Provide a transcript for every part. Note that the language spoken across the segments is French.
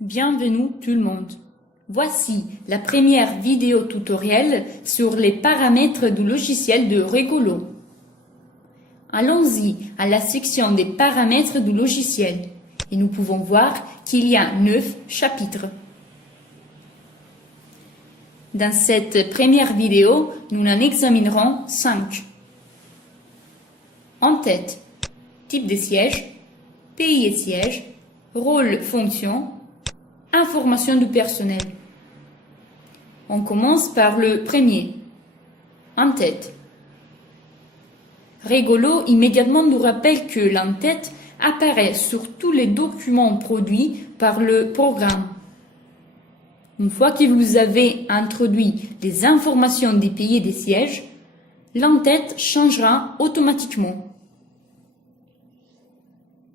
Bienvenue tout le monde. Voici la première vidéo tutoriel sur les paramètres du logiciel de Regolo. Allons-y à la section des paramètres du logiciel et nous pouvons voir qu'il y a 9 chapitres. Dans cette première vidéo, nous en examinerons 5. En-tête, type de siège, pays et siège, rôle, fonction, information du personnel. On commence par le premier. En-tête. Regolo immédiatement nous rappelle que l'en-tête apparaît sur tous les documents produits par le programme. Une fois que vous avez introduit les informations des pays et des sièges, l'en-tête changera automatiquement.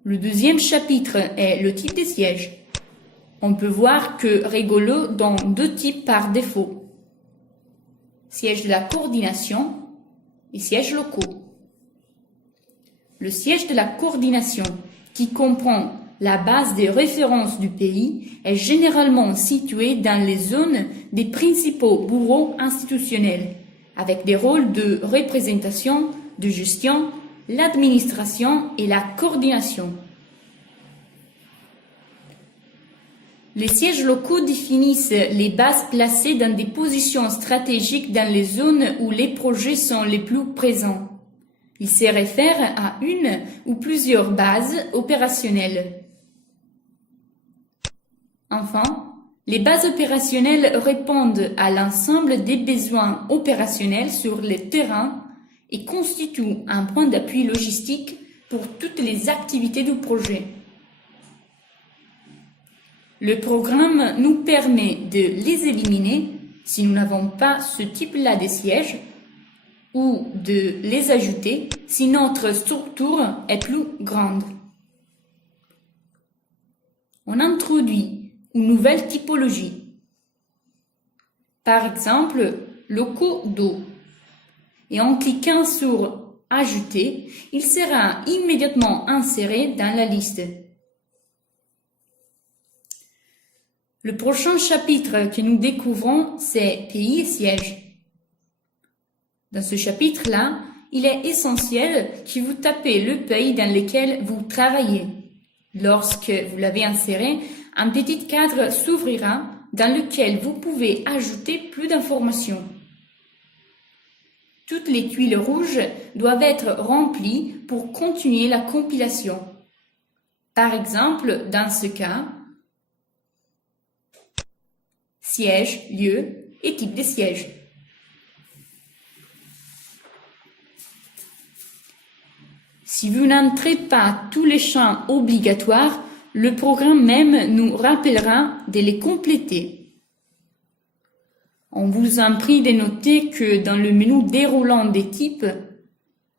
Le deuxième chapitre est le type des sièges. On peut voir que Regolo donne 2 types par défaut. Siège de la coordination et sièges locaux. Le siège de la coordination, qui comprend la base des références du pays, est généralement situé dans les zones des principaux bureaux institutionnels, avec des rôles de représentation, de gestion, l'administration et la coordination. Les sièges locaux définissent les bases placées dans des positions stratégiques dans les zones où les projets sont les plus présents. Ils se réfèrent à une ou plusieurs bases opérationnelles. Enfin, les bases opérationnelles répondent à l'ensemble des besoins opérationnels sur le terrain et constituent un point d'appui logistique pour toutes les activités du projet. Le programme nous permet de les éliminer si nous n'avons pas ce type-là de sièges ou de les ajouter si notre structure est plus grande. On introduit une nouvelle typologie. Par exemple, locaux d'eau. Et en cliquant sur « Ajouter », il sera immédiatement inséré dans la liste. Le prochain chapitre que nous découvrons, c'est pays et sièges. Dans ce chapitre-là, il est essentiel que vous tapez le pays dans lequel vous travaillez. Lorsque vous l'avez inséré, un petit cadre s'ouvrira dans lequel vous pouvez ajouter plus d'informations. Toutes les tuiles rouges doivent être remplies pour continuer la compilation. Par exemple, dans ce cas, siège, lieu et type de siège. Si vous n'entrez pas tous les champs obligatoires, le programme même nous rappellera de les compléter. On vous en prie de noter que dans le menu déroulant des types,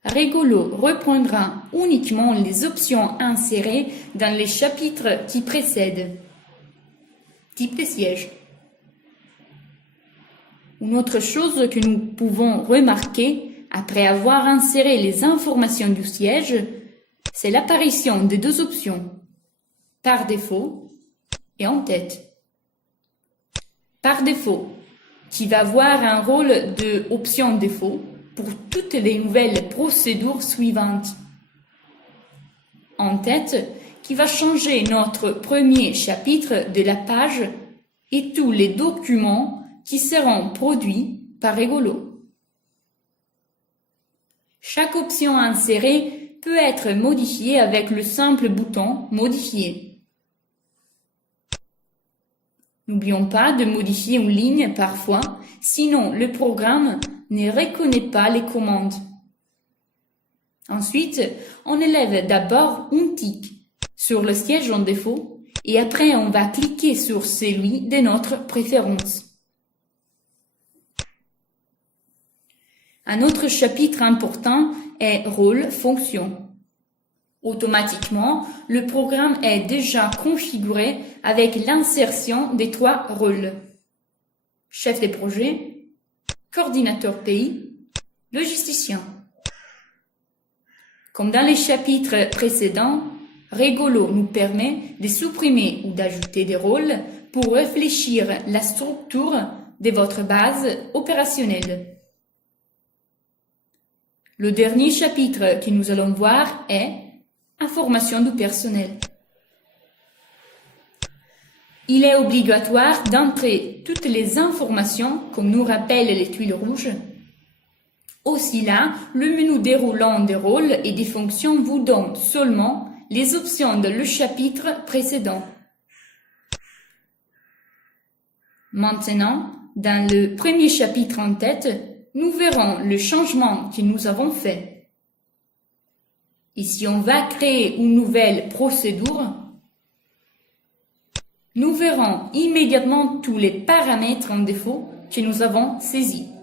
Regolo reprendra uniquement les options insérées dans les chapitres qui précèdent. Type de siège. Une autre chose que nous pouvons remarquer après avoir inséré les informations du siège, c'est l'apparition de 2 options, par défaut et en tête. Par défaut, qui va avoir un rôle de option défaut pour toutes les nouvelles procédures suivantes. En tête, qui va changer notre premier chapitre de la page et tous les documents qui seront produits par Regolo. Chaque option insérée peut être modifiée avec le simple bouton « Modifier ». N'oublions pas de modifier une ligne parfois, sinon le programme ne reconnaît pas les commandes. Ensuite, on élève d'abord un tic sur le siège en défaut et après on va cliquer sur celui de notre préférence. Un autre chapitre important est rôle, fonction. Automatiquement, le programme est déjà configuré avec l'insertion des 3 rôles. Chef de projet, coordinateur pays, logisticien. Comme dans les chapitres précédents, Rigolo nous permet de supprimer ou d'ajouter des rôles pour réfléchir la structure de votre base opérationnelle. Le dernier chapitre que nous allons voir est Information du personnel. Il est obligatoire d'entrer toutes les informations, comme nous rappellent les tuiles rouges. Aussi là, le menu déroulant des rôles et des fonctions vous donne seulement les options de le chapitre précédent. Maintenant, dans le premier chapitre en tête, nous verrons le changement que nous avons fait. Ici, on va créer une nouvelle procédure. Nous verrons immédiatement tous les paramètres en défaut que nous avons saisis.